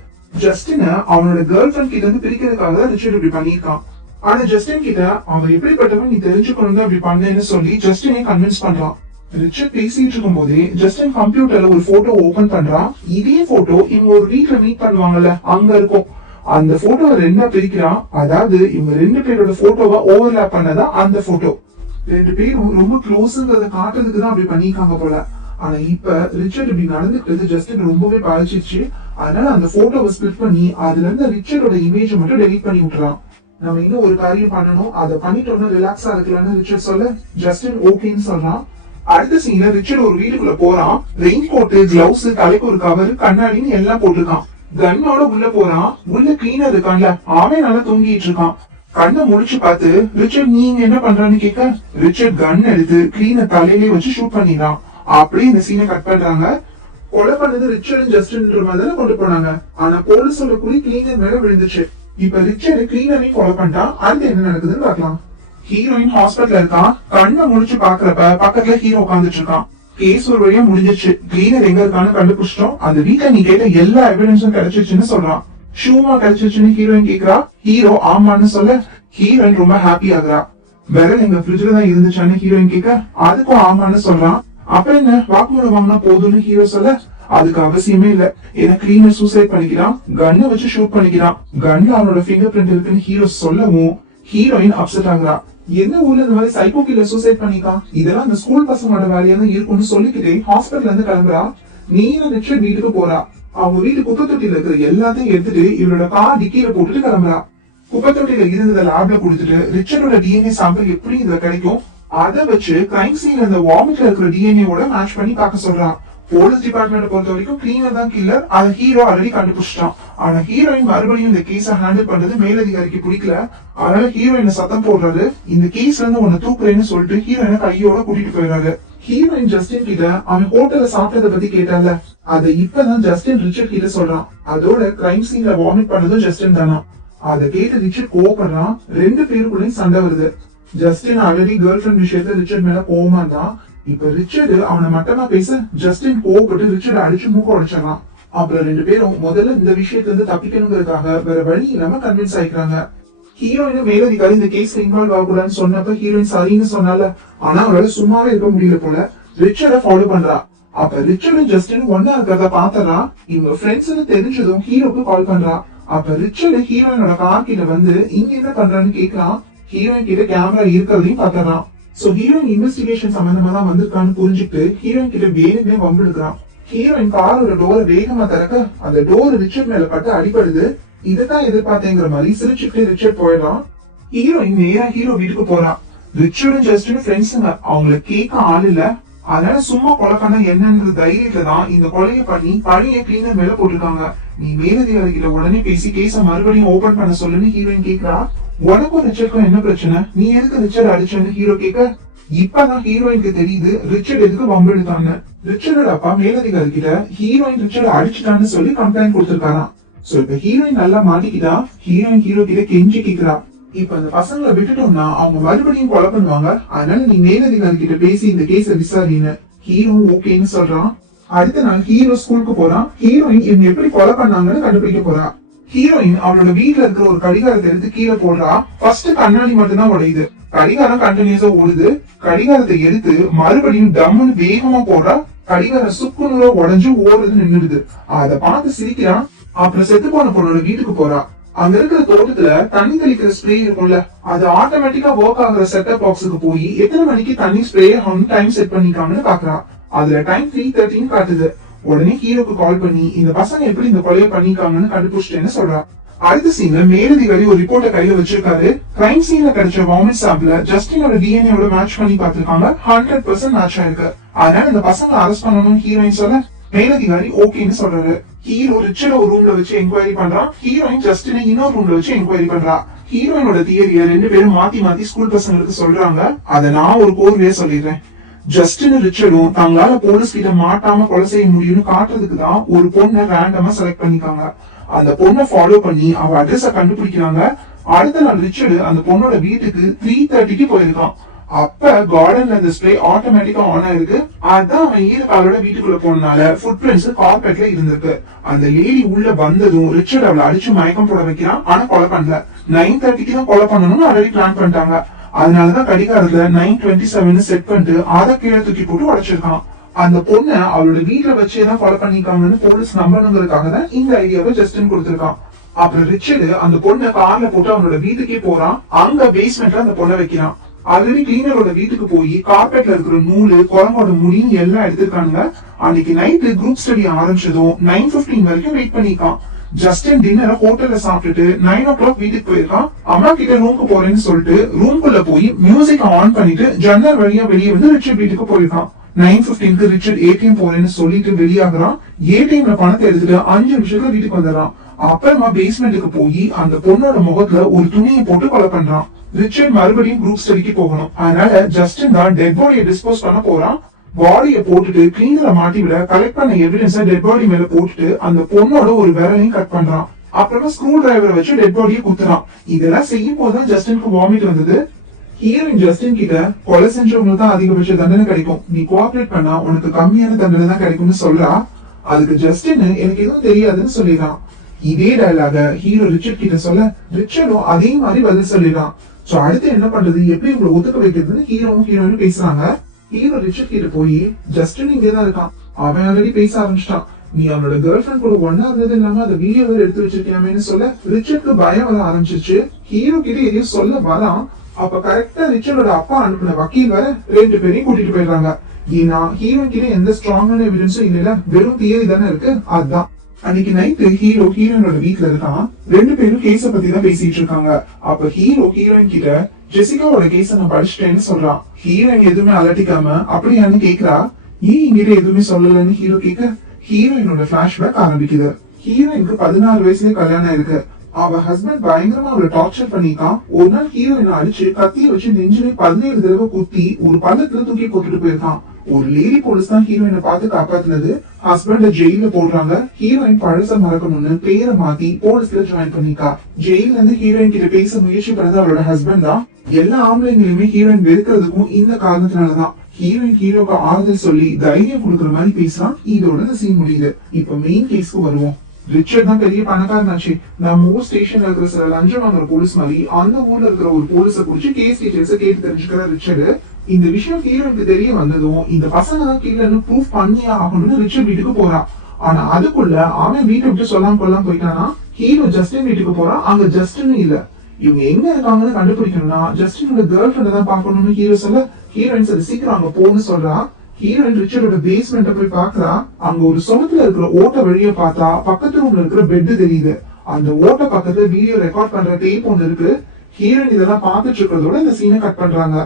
ஜஸ்டின் அவனோட கேர்ள் ஃபிரெண்ட் கிட்ட இருந்து பிரிக்கிறதுக்காக தான் ரிச்சர்ட் இப்படி பண்ணிருக்கான். ஆனா ஜஸ்டின் கிட்ட அவன் எப்படிப்பட்டவன் நீ தெரிஞ்சுக்கணும் அப்படி பண்ணேன்னு சொல்லி ஜஸ்டினை கன்வின்ஸ் பண்றான். ரிச்சர்ட் பேசிட்டு இருக்கும் போதே ஜஸ்டின் கம்ப்யூட்டர்ல ஒரு போட்டோ ஓபன் பண்றான். இதே போட்டோ இவங்க ஒரு வீட்ல மீட் பண்ணுவாங்கல்ல, அங்க இருக்கும். அந்த போட்டோவை ரெண்டா பிரிக்கிறான். அதாவது இவங்க ரெண்டு பேரோட போட்டோவை ஓவர்லாப் பண்ணதா அந்த போட்டோ. ரெண்டு பேரும் ரொம்ப க்ளோஸ்ங்கிறத காட்டுறதுக்கு தான் அப்படி பண்ணிருக்காங்க போல. ஆனா இப்ப ரிச்சர்ட் இப்படி நடந்துக்கிறது ஜஸ்டின் ரொம்பவே பாதிச்சிருச்சு. அதனால அந்த போட்டோவை ஸ்பிளிட் பண்ணி அதுல இருந்து ரிச்சர்டோட இமேஜ் மட்டும் டெலீட் பண்ணி விட்டுறான். நம்ம இன்னும் ஒரு காரியம் பண்ணணும், அதை பண்ணிட்டோம்னா ரிலாக்ஸா இருக்கலாம்னு ரிச்சர்ட் சொல்ல ஜஸ்டின் ஓகேன்னு சொல்றான். அடுத்த சீன்ல ரிச்சர்ட் ஒரு வீட்டுக்குள்ள போறான். ரெயின் கோட், கிளவுஸ், தலைக்கு ஒரு கவர், கண்ணாடின்னு எல்லாம் போட்டிருக்கான். கன்னோட உள்ள போறான். உள்ள கிளீனர் இருக்கான்ல, அவன் நல்லா தூங்கிட்டு இருக்கான். கண்ணை முடிச்சு பார்த்து ரிச்சர்ட் நீங்க என்ன பண்றான்னு கேட்க ரிச்சர்ட் கன் எடுத்து கிளீனர் தலையிலே வச்சு ஷூட் பண்ணிடுறான். அப்படியே இந்த சீனை கட் பண்றாங்க. கொலை பண்ணது ரிச்சர்ட் ஜஸ்டின் மாதிரி கொண்டு போனாங்க. ஆனா போலீஸோட குறி கிளீனர் மேல விழுந்துச்சு. இப்ப ரிச்சர்ட் கிளீனரையும் கொலை பண்ணிட்டான். அடுத்து என்ன நடக்குதுன்னு பார்க்கலாம். ஹீரோயின் ஹாஸ்பிட்டல் இருக்கான். கண்ணை முடிச்சு பாக்குறப்ப பக்கத்துல ஹீரோ உட்காந்துட்டு இருக்கான். கேஸ் ஒரு வழியா முடிஞ்சிச்சு. கிளீனர் எங்க இருக்கான்னு கண்டுபிடிச்சிட்டோம். அந்த வீட்டுல நீ கேட்ட எல்லா எவிடன்ஸும் கிடைச்சிருச்சுன்னு சொல்றான். ஷூமா கிடைச்சிருச்சுன்னு ஹீரோயின் கேக்குறா. ஹீரோ ஆமான்னு சொல்ல ஹீரோயின் ரொம்ப ஹாப்பி ஆகுறா. விரல் எங்க ஃப்ரிட்ஜ்ல தான் இருந்துச்சான்னு ஹீரோயின் கேட்க அதுக்கும் ஆமான்னு சொல்றான். அப்புறம் என்ன வாக்குமூலம் வாங்கினா போதும்னு ஹீரோ சொல்ல அதுக்கு அவசியமே இல்ல. ஏன்னா கிளீனர் சூசைட் பண்ணிக்கிறான். கன்னை வச்சு ஷூட் பண்ணிக்கிறான். கன்ல அவனோட ஃபிங்கர் பிரிண்ட் இருக்குன்னு ஹீரோ சொல்லவும் ஹீரோயின் அப்செட் ஆகுறா. என்ன ஊர்ல இந்த மாதிரி சைக்கோ கில்லர் சூசைட் பண்ணிக்கான், இதெல்லாம் அந்த ஸ்கூல் பசங்களோட வேலையா தான் இருக்கும்னு சொல்லிக்கிட்டே ஹாஸ்பிட்டல்ல இருந்து கிளம்புறா. நீனா ரிச்சர்ட் வீட்டுக்கு போறா. அவங்க வீட்டு குப்பை தொட்டியில இருக்கிற எல்லாத்தையும் எடுத்துட்டு இவளோட கார் டிக்கியில போட்டுட்டு கிளம்புறா. குப்பை தொட்டியில இருந்தத லேப்ல கொடுத்துட்டு ரிச்சர்டோட டிஎன்ஏ சாம்பிள் எப்படி இதுல கிடைக்கும், அதை வச்சு கிரைம் சீன்ல இந்த வாமிட்ல இருக்கிற டிஎன்ஏவோட மேட்ச் பண்ணி பார்க்க சொல்றான். போலீஸ் டிபார்ட்மெண்ட் பொறுத்த வரைக்கும் கிளீனர் தான் கில்லர், அதை ஹீரோ ஆல்ரெடி கண்டுபிடிச்சிட்டான். ஆனா ஹீரோயின் மறுபடியும் இந்த கேஸ ஹேண்டில் பண்றது மேலதிகாரிக்கு பிடிக்கல. அதனால ஹீரோயினை சத்தம் போடுறாரு. இந்த கேஸ்ல இருந்து உன்னை தூக்குறேன்னு சொல்லிட்டு ஹீரோயினை கையோட கூட்டிட்டு போயிடுறாரு. ஹீரோயின் ஜஸ்டின் கிட்ட அவன் ஹோட்டல்ல சாப்பிட்டதை பத்தி கேட்டால, அதை இப்பதான் ஜஸ்டின் ரிச்சர்ட் கிட்ட சொல்றான். அதோட கிரைம் சீன்ல வாமிட் பண்ணதும் ஜஸ்டின் தானா. அதை கேட்டு ரிச்சர்ட் கோவப்படுறான். ரெண்டு பேருக்குள்ளயும் சண்டை வருது. ஜஸ்டின் ஆல்ரெடி கேர்ள் ஃபிரெண்ட் விஷயத்த ரிச்சர்ட் மேல கோவமா இருந்தான். இப்ப ரிச்சர்ட் அவனை மட்டமா பேச ஜஸ்டின் கோவப்பட்டு ரிச்சர்ட் அடிச்சு மூக்க உடைச்சிடறான். அப்புறம் ரெண்டு பேரும் முதல்ல இந்த விஷயத்துல இருந்து தப்பிக்கணுங்கிறதுக்காக வேற வழி இல்லாம கன்வின்ஸ் ஆயிக்கிறாங்க. ஹீரோயின் மேலதிகாரி இந்த கேஸ்ல இன்வால்வ் ஆகக்கூடாதுன்னு சொன்னப்ப ஹீரோயின் சரின்னு சொன்னால, ஆனா அவளால சும்மாவே இருக்க முடியல போல. ரிச்சர்ட ஃபாலோ பண்றா. அப்ப ரிச்சர்டும் ஜஸ்டினும் ஒன்னா இருக்கிறத பாத்தறா. இவங்க ஃப்ரெண்ட்ஸ்னு தெரிஞ்சதும் ஹீரோக்கு கால் பண்றா. அப்ப ரிச்சர்ட் ஹீரோயினோட கார் கிட்ட வந்து இங்க என்ன பண்றான்னு கேட்கலாம். ஹீரோயின் கிட்ட கேமரா இருக்கிறதையும் பாத்துறான். சோ ஹீரோயின் இன்வெஸ்டிகேஷன் சம்பந்தமா தான் வந்திருக்கான்னு புரிஞ்சுட்டு ஹீரோயின் கிட்ட வேணுமே வம்பு எடுக்கிறான். ஹீரோயின் காரோட டோரை வேகமா திறக்க அந்த டோர் ரிச்சர்ட் மேல பட்டு அடிபடுது. இதைத்தான் எதிர்பார்த்தேங்கிற மாதிரி சிரிச்சுட்டு ரிச்சர்ட் போயிடலாம். ஹீரோயின் நேரா ஹீரோ வீட்டுக்கு போறான். ரிச்சர்டும் ஜஸ்டின் ஃப்ரெண்ட்ஸுங்க, அவங்கள கேட்க ஆள் இல்ல. அதனால சும்மா கொலை பண்ண என்னன்ற தைரியத்துல தான் இந்த கொலையை பண்ணி பழைய கிளீனர் மேல போட்டிருக்காங்க. நீ மேலதிகாரிகிட்ட உடனே பேசி கேஸ மறுபடியும் ஓபன் பண்ண சொல்லுன்னு ஹீரோயின் கேக்குறா. உனக்கும் ரிச்சர்டுக்கும் என்ன பிரச்சனை, நீ எதுக்கு ரிச்சர்ட் அடிச்சன்னு ஹீரோ கேட்க இப்பதான் ஹீரோயினுக்கு தெரியுது ரிச்சர்ட் எதுக்கு வம்பு எடுத்தாங்க. ரிச்சர்டோட அப்பா மேலதிகாரி கிட்ட ஹீரோயின் ரிச்சர்ட் அடிச்சுட்டான்னு சொல்லி கம்ப்ளைண்ட் கொடுத்திருக்காராம். சோ இப்ப ஹீரோயின் நல்லா மாட்டிக்கிட்டா. ஹீரோயின் ஹீரோ கிட்ட கெஞ்சி கேக்குறா. இப்ப அந்த பசங்களை விட்டுட்டோம்னா அவங்க மறுபடியும் கொலை பண்ணுவாங்க. அதனால நீ மேலதிகாரி கிட்ட பேசி இந்த கேஸ விசாரின்னு ஹீரோ ஓகேன்னு சொல்றான். அடுத்த நாள் ஹீரோ ஸ்கூலுக்கு போறான். ஹீரோயின் இவங்க எப்படி கொலை பண்ணாங்கன்னு கண்டுபிடிக்க போறா. ஹீரோயின் அவளோட வீட்டுல இருக்கிற ஒரு கடிகாரத்தை எடுத்து கீழே போடுறா. ஃபர்ஸ்ட் கண்ணாடி மட்டும்தான் உடையுது. கடிகாரம் கண்டினியூஸா ஓடுது. கடிகாரத்தை எடுத்து மறுபடியும் டம்முன்னு வேகமா போடுறா. கடிகாரம் சுக்குநூறா உடஞ்சு ஓடுறது நின்னுடுது. அதை பார்த்து சிரிக்கிறான். அப்புறம் செத்து போன பொண்ணோட வீட்டுக்கு போறா. அங்க இருக்கிற தோட்டத்துல தண்ணி தெளிக்கிற ஸ்ப்ரே இருக்கும்ல, அது ஆட்டோமேட்டிக்கா ஒர்க் ஆகுற செட்டப் பாக்ஸுக்கு போய் எத்தனை மணிக்கு தண்ணி ஸ்ப்ரே டைம் செட் பண்ணிருக்காங்கன்னு பாக்குறா. அதுல டைம் 3:13 காட்டுது. உடனே ஹீரோக்கு கால் பண்ணி இந்த பசங்க எப்படி இந்த கொலையை பண்ணிருக்காங்கன்னு கண்டுபிடிச்சிட்டேன்னு சொல்றா. அடுத்த சீன்ல மேலதிகாரி ஒரு ரிப்போர்ட்டை கையில வச்சிருக்காரு. கிரைம் சீன்ல கிடைச்ச வாமிட் சாம்பிள ஜஸ்டினோட டிஎன்ஏ மேட்ச் பண்ணி பாத்துருக்காங்க. 100% மேட்ச் ஆயிருக்கு. அதனால இந்த பசங்களை அரெஸ்ட் பண்ணணும்னு ஹீரோயின் சொல்ல மேலதிகாரி ஓகேன்னு சொல்றாரு. ஹீரோ ரிச்சர்ட ஒரு ரூம்ல வச்சு என்கொயரி பண்றான். ஹீரோயின் ஜஸ்டினை இன்னொரு ரூம்ல வச்சு என்கொயரி பண்றா. ஹீரோயினோட தியரிய ரெண்டு பேரும் மாத்தி மாத்தி ஸ்கூல் பசங்களுக்கு சொல்றாங்க. அதை நான் ஒரு கோர்வையா சொல்லிடுறேன். ஜஸ்டின் ரிச்சர்டும் தங்களால போலீஸ் கிட்ட மாட்டாம கொலை செய்ய முடியும்னு காட்டுறதுக்கு தான் ஒரு பொண்ணை ரேண்டமா செலக்ட் பண்ணிக்காங்க. அந்த பொண்ணை ஃபாலோ பண்ணி அவ அட்ரஸ கண்டுபிடிக்கிறாங்க. அடுத்த நாள் ரிச்சர்டு அந்த பொண்ணோட வீட்டுக்கு 3:30க்கு போயிருக்கான். அப்ப கார்டன்ல இந்த ஸ்ப்ரே ஆட்டோமேட்டிக்கா ஆன் ஆயிருக்கு. அதான் அவன் ஈரக்காலோட வீட்டுக்குள்ள போனனால ஃபுட் பிரிண்ட்ஸ் கார்பெட்ல இருந்திருக்கு. அந்த லேடி உள்ள வந்ததும் ரிச்சர்ட் அவளை அடிச்சு மயக்கம் போட வைக்கிறான். ஆனா கொலை பண்ணல. 9:30க்கு தான் கொலை பண்ணணும்னு ஆல்ரெடி பிளான் பண்ணிட்டாங்க. அதனாலதான் கடிகாரத்துல 9:27 செட் பண்ணிட்டு அதை கீழே தூக்கி போட்டு உடைச்சிருக்கான். அந்த பொண்ணை அவளோட வீட்டுல வச்சேதான் கொலை பண்ணிருக்காங்கன்னு போலீஸ் நம்பணுங்கிறதுக்காக தான் இந்த ஐடியாவை ஜஸ்டின் கொடுத்திருக்கான். அப்புறம் ரிச்சர்டு அந்த பொண்ணை கார்ல போட்டு அவனோட வீட்டுக்கே போறான். அங்க பேஸ்மெண்ட்ல அந்த பொண்ணை வைக்கிறான். ஆல்ரெடி கிளீனரோட வீட்டுக்கு போய் கார்பெட்ல இருக்கிற நூலு, குரங்கோட முடின்னு எல்லாம் எடுத்திருக்கானுங்க. அன்னைக்கு நைட்டு குரூப் ஸ்டடி ஆரம்பிச்சதும் 9:15 வரைக்கும் வெயிட் பண்ணிருக்கான். ஜஸ்டின் டின்னரை ஹோட்டல்ல சாப்பிட்டுட்டு 9 o'clock வீட்டுக்கு போயிருக்கான். அம்மா கிட்ட ரூமுக்கு போறேன்னு சொல்லிட்டு ரூம்குள்ள போய் மியூசிக் ஆன் பண்ணிட்டு ஜன்னல் வழியா வெளியே வந்து ரிச்சர்ட் வீட்டுக்கு போயிருக்கான். 9:15க்கு ரிச்சர்ட் ஏடிஎம் போறேன்னு சொல்லிட்டு வெளியாகிறான். ஏடிஎம்ல பணத்தை எடுத்துட்டு 5 நிமிஷத்துல வீட்டுக்கு வந்துடுறான். அப்புறமா பேஸ்மெண்ட்டுக்கு போய் அந்த பொண்ணோட முகத்துல ஒரு துணியை போட்டு கொலை பண்றான். ரிச்சர்ட் மறுபடியும் குரூப் ஸ்டடிக்கு போகணும். அதனால ஜஸ்டின் தான் டெட் பாடியை டிஸ்போஸ் பண்ண போறான். பாடியை போட்டுட்டு கிளீனரை மாட்டி விட கலெக்ட் பண்ண எவிடன்ஸை டெட் பாடி மேல போட்டுட்டு அந்த பொண்ணோட ஒரு விரலையும் கட் பண்றான். அப்புறமா ஸ்க்ரூ டிரைவரை வச்சு டெட் பாடியை குத்துறான். இதெல்லாம் செய்யும் போதுதான் ஜஸ்டினுக்கு வாமிட் வந்தது. ஹீரோயின் ஜஸ்டின் கிட்ட கொலை செஞ்சவங்களுக்கு தான் அதிகபட்ச தண்டனை கிடைக்கும், நீ கோஆபரேட் பண்ணா உனக்கு கம்மியான தண்டனை தான் கிடைக்கும்னு சொல்றா. அதுக்கு ஜஸ்டின் எனக்கு எதுவும் தெரியாதுன்னு சொல்லிடுறான். இதே டயலாக ஹீரோ ரிச்சர்ட் கிட்ட சொல்ல ரிச்சர்டும் அதே மாதிரி பதில் சொல்லிடுறான். சோ அடுத்து என்ன பண்றது, எப்படி உங்களை ஒத்துக்க வைக்கிறதுன்னு ஹீரோவும் ஹீரோயினும் பேசுறாங்க. ஹீரோ ரிச்சர்ட் கிட்ட போய் ஜஸ்டின் இங்கேதான் இருக்கான், அவன் ஆல்ரெடி பேச ஆரம்பிச்சிட்டான், நீ அவனோட கேர்ள் ஃபிரெண்ட் கூட ஒன்னா இருந்தது இல்லாம அந்த வீடியோ எடுத்து வச்சிருக்கியாமேன்னு சொல்ல ரிச்சர்ட்க்கு பயம் வர ஆரம்பிச்சிருச்சு. ஹீரோ கிட்ட எதையும் சொல்ல வரான். அப்ப கரெக்டா ரிச்சர்டோட அப்பா அனுப்பின வக்கீல் வர 2 பேரையும் கூட்டிட்டு போயிடுறாங்க. ஏன்னா ஹீரோயின் கிட்ட எந்த ஸ்ட்ராங்கான எவிடன்ஸும் இல்ல, வெறும் தியரி தானே இருக்கு. அதான் அன்னைக்கு நைட்டு ஹீரோ ஹீரோயினோட வீட்டுல இருக்கான். 2 பேரும் கேஸ பத்தி தான் பேசிட்டு இருக்காங்க. அப்ப ஹீரோ ஹீரோயின் கிட்ட ஜெசிகாவோட கேஸ நான் படிச்சுட்டேன்னு சொல்றான். ஹீரோயின் எதுவுமே அலட்டிக்காம அப்படியான்னு கேக்குறா. ஏன் என்கிட்ட எதுவுமே சொல்லலன்னு ஹீரோ கேட்க ஹீரோயினோட பிளாஷ்பேக் ஆரம்பிக்குது. ஹீரோயினுக்கு 16 வயசுலயே கல்யாணம் இருக்கு. அவ ஹஸ்பண்ட் பயங்கரமா அவளை டார்ச்சர் பண்ணிருக்கான். ஒரு நாள் ஹீரோயினை அடிச்சு கத்திய வச்சு நெஞ்சிலே 17 தடவை குத்தி ஒரு பள்ளத்துல தூக்கி போட்டுட்டு போயிருக்கான். ஒரு லேடி போலீஸ் தான் ஹீரோயினை பார்த்து காப்பாத்துனது. ஹஸ்பண்ட ஜெயில போடுறாங்க. ஹீரோயின் பழச மறக்கணும்னு பேரை மாத்தி போலீஸ்ல ஜாயின் பண்ணிக்கா. ஜெயில இருந்து ஹீரோயின் கிட்ட பேச முயற்சி பண்ணது அவளோட ஹஸ்பண்ட் தான். எல்லா ஆம்பளைங்களுமே ஹீரோயின் வெறுக்கிறதுக்கும் இந்த காரணத்தினாலதான். ஹீரோயின் ஹீரோக்கு ஆறுதல் சொல்லி தைரியம் கொடுக்குற மாதிரி பேசுறான். இதோட இந்த சீன் முடியுது. இப்ப மெயின் கேஸ்க்கு வருவோம். ரிச்சர்ட் தான் பெரிய பணக்காரனாச்சு. நம்ம ஊர் ஸ்டேஷன்ல இருக்கிற சில லஞ்சம் வாங்குற போலீஸ் மாதிரி அந்த ஊர்ல இருக்கிற ஒரு போலீஸ குறிச்சு கேஸ் டீடைல்ஸ் கேட்டு தெரிஞ்சுக்கிற ரிச்சர்டு. இந்த விஷயம் ஹீரோனுக்கு தெரிய வந்ததும் இந்த பசங்க தான் கீழன்னு ப்ரூஃப் பண்ணியே ஆகணும்னு ரிச்சர்ட் வீட்டுக்கு போறான். ஆனா அதுக்குள்ள அவன் வீட்டை விட்டு சொல்லாம கொள்ளாம போயிட்டானா. ஹீரோ ஜஸ்டின் வீட்டுக்கு போறான். அங்க ஜஸ்டின் இல்ல. இவங்க எங்க இருக்காங்கன்னு கண்டுபிடிக்கணும்னா ஜஸ்டினோட கேர்ள் ஃபிரெண்ட் தான் பாக்கணும்னு ஹீரோ சொல்ல ஹீரோயின் சரி சீக்கிரம் அங்க போன்னு சொல்றா. ஹீரோயின் ரிச்சர்டோட பேஸ்மெண்ட்ட போய் பாக்குறா. அங்க ஒரு சுவத்துல இருக்கிற ஓட்ட வழிய பார்த்தா பக்கத்து ரூம்ல இருக்கிற பெட் தெரியுது. அந்த ஓட்ட பக்கத்துல வீடியோ ரெக்கார்ட் பண்ற டேப் ஒன்று இருக்கு. ஹீரோயின் இதெல்லாம் பாத்துட்டு இருக்கிறதோட இந்த சீனை கட் பண்றாங்க.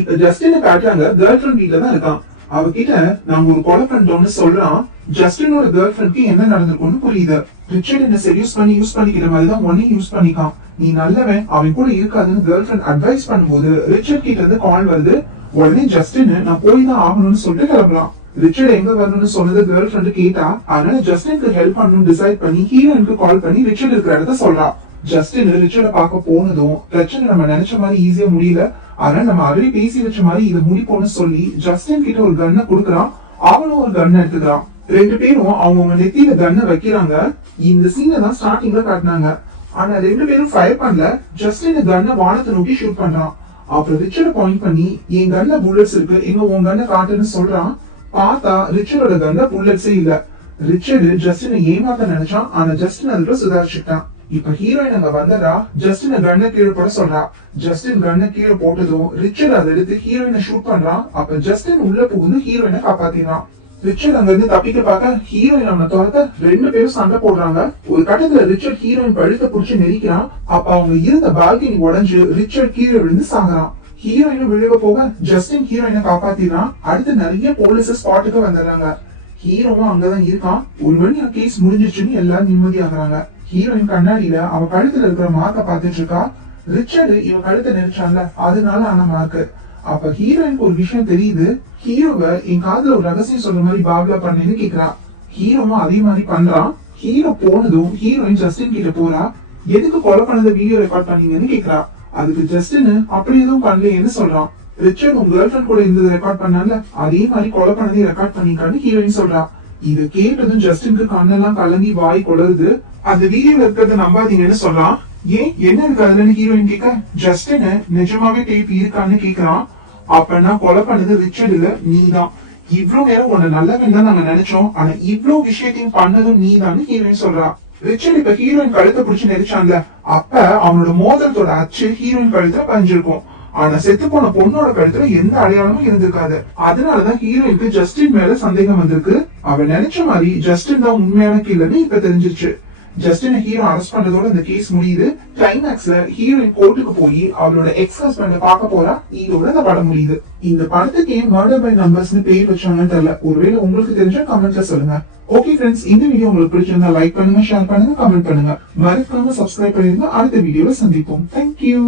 இப்ப ஜஸ்டினை காட்டுறாங்க. கேர்ள் ஃபிரெண்ட் வீட்டுல தான் இருக்கான். அவகிட்ட நாங்க ஒரு கொலை பண்ணிட்டோம்னு சொல்றான். ஜஸ்டினோட கேர்ள் ஃபிரெண்ட்க்கு என்ன நடந்திருக்கும்னு புரியுது. ரிச்சர்ட் என்ன சரி யூஸ் பண்ணிக்கிற மாதிரிதான் ஒன்னையும் யூஸ் பண்ணிக்கான். நீ நல்லவன், அவன் கூட இருக்காதுன்னு கேர்ள் ஃபிரெண்ட் அட்வைஸ் பண்ணும்போது ரிச்சர்ட் கிட்ட இருந்து கால் வருது. உடனே ஜஸ்டின் நான் போய் தான் ஆகணும்னு சொல்லிட்டு கிளம்பலாம். ரிச்சர்ட் எங்க வரணும்னு சொன்னது கேர்ள் ஃபிரெண்ட் கேட்டா. அதனால ஜஸ்டினுக்கு ஹெல்ப் பண்ணணும்னு டிசைட் பண்ணி ஹீரோயினுக்கு கால் பண்ணி ரிச்சர்ட் இருக்கிற இடத்த சொல்றா. ஜஸ்டின் ரிச்சர்ட பார்க்க போனதும் பிரச்சனை நம்ம நினைச்ச மாதிரி ஈஸியா முடியல. அதனால நம்ம ஆல்ரெடி பேசி வச்ச மாதிரி இதை முடிப்போம்னு சொல்லி ஜஸ்டின் கிட்ட ஒரு கன்னை கொடுக்குறான். அவனும் ஒரு கன்னை எடுத்துக்கிறான். 2 பேரும் அவங்கவுங்க நெத்தியில கன்னை வைக்கிறாங்க. இந்த சீனை தான் ஸ்டார்டிங்ல காட்டினாங்க. ஆனா 2 பேரும் ஃபயர் பண்ணல. ஜஸ்டின் கன்னை வானத்தை நோக்கி ஷூட் பண்றான். அப்புறம் ரிச்சர்ட பாயிண்ட் பண்ணி என் கன்ல புல்லட்ஸ் இருக்கு, எங்க உன் கன்னை காட்டுன்னு சொல்றான். பார்த்தா ரிச்சர்டோட கன்ல புல்லட்ஸே இல்ல. ரிச்சர்டு ஜஸ்டினை ஏமாத்த நினைச்சான். ஆனா ஜஸ்டின் அதுல சுதாரிச்சுட்டான். இப்ப ஹீரோயின் அங்க வந்தரா. ஜஸ்டின் கன்னை கீழே போட சொல்றா. ஜஸ்டின் கன்னை கீழே போட்டதும் ரிச்சர்ட் அதை எடுத்து ஹீரோயினை ஷூட் பண்றான். அப்ப ஜஸ்டின் உள்ள புகுந்து ஹீரோயினை காப்பாத்தினான். ரிச்சர்ட் அங்க இருந்து தப்பிக்க பார்க்க ஹீரோயின் அவனை துரத்த 2 பேரும் சண்டை போடுறாங்க. ஒரு கட்டத்துல ரிச்சர்ட் ஹீரோயின் பழுத்த புடிச்சு நெரிக்கிறான். அப்ப அவங்க இருந்த பால்கனி உடைஞ்சு ரிச்சர்ட் கீழே விழுந்து சாகுறான். ஹீரோயினும் விழுக போக ஜஸ்டின் ஹீரோயினை காப்பாத்தினான். அடுத்து நிறைய போலீஸ் ஸ்பாட்டுக்கு வந்துடுறாங்க. ஹீரோவும் அங்கதான் இருக்கான். ஒரு வழி கேஸ் முடிஞ்சிருச்சுன்னு எல்லாரும் நிம்மதியாகிறாங்க. ஹீரோயின் கண்ணாடியில அவ கழுத்துல இருக்கிற மார்க்க பாத்துட்டு இருக்கா. ரிச்சர்டு இவ கழுத்தை நெரிச்சான்ல, அதனால ஆன மார்க்கு. அப்ப ஹீரோயினுக்கு ஒரு விஷயம் தெரியுது. ஹீரோவை என் காதுல ஒரு ரகசியம் சொல்ற மாதிரி பாப்லா பண்ணேன்னு கேக்குறா. ஹீரோவும் அதே மாதிரி பண்றான். ஹீரோ போனதும் ஹீரோயின் ஜஸ்டின் கிட்ட போறா. எதுக்கு கொலை பண்ணத வீடியோ ரெக்கார்ட் பண்ணீங்கன்னு கேக்குறா. அதுக்கு ஜஸ்டின் அப்படி எதுவும் பண்ணலையேன்னு சொல்றான். ரிச்சர்ட் உங்க கேர்ள் ஃபிரெண்ட் கூட இருந்தது ரெக்கார்ட் பண்ணால அதே மாதிரி கொலை பண்ணதையும் ரெக்கார்ட் பண்ணிக்கான்னு ஹீரோயின் சொல்றா. இத கேட்டதும் ஜஸ்டினுக்கு கண்ணெல்லாம் கலங்கி வாய் கொடருது. அந்த வீடியோல இருக்கிறத நம்பாதீங்கன்னு சொல்றான். ஏன் என்ன இருக்கு அதுலன்னு ஹீரோயின் கேட்க ஜஸ்டின் நிஜமாவே டேப் இருக்கான்னு கேக்குறான். அப்ப நான் கொலை பண்ணது ரிச்சர்ட் இல்ல நீதான். இவ்வளவு நேரம் உன்னை நல்லவன் தான் நாங்க நினைச்சோம். ஆனா இவ்வளவு விஷயத்தையும் பண்ணதும் நீதான்னு ஹீரோயின் சொல்றா. ரிச்சர்ட் இப்ப ஹீரோயின் கழுத்தை பிடிச்சு நெரிச்சான்ல, அப்ப அவனோட மோதிரத்தோட அச்சு ஹீரோயின் கழுத்துல பதிஞ்சிருக்கும். ஆனா செத்து போன பொண்ணோட கழுத்துல எந்த அடையாளமும் இருந்திருக்காது. அதனாலதான் ஹீரோயினுக்கு ஜஸ்டின் மேல சந்தேகம் வந்திருக்கு. அவ நினைச்ச மாதிரி ஜஸ்டின் தான் உண்மையான கில்லர்னு இப்ப தெரிஞ்சிருச்சு. ஜஸ்டினை ஹீரோ அரெஸ்ட் பண்றதோட இந்த கேஸ் முடியுது. கிளைமேக்ஸ்ல ஹீரோயின் கோர்ட்டுக்கு போய் அவளோட எக்ஸ் ஹஸ்பண்ட பார்க்க போறா. இதோட இந்த படம் முடியுது. இந்த படத்துக்கு ஏன் மர்டர் பை நம்பர்ஸ்னு பேர் வச்சாங்கன்னு தெரியல. ஒருவேளை உங்களுக்கு தெரிஞ்சா கமெண்ட்ல சொல்லுங்க. ஓகே ஃப்ரெண்ட்ஸ், இந்த வீடியோ உங்களுக்கு பிடிச்சிருந்தா லைக் பண்ணுங்க, ஷேர் பண்ணுங்க, கமெண்ட் பண்ணுங்க. மறக்காம சப்ஸ்கிரைப் பண்ணிருந்தா அடுத்த வீடியோல சந்திப்போம். தேங்க்யூ.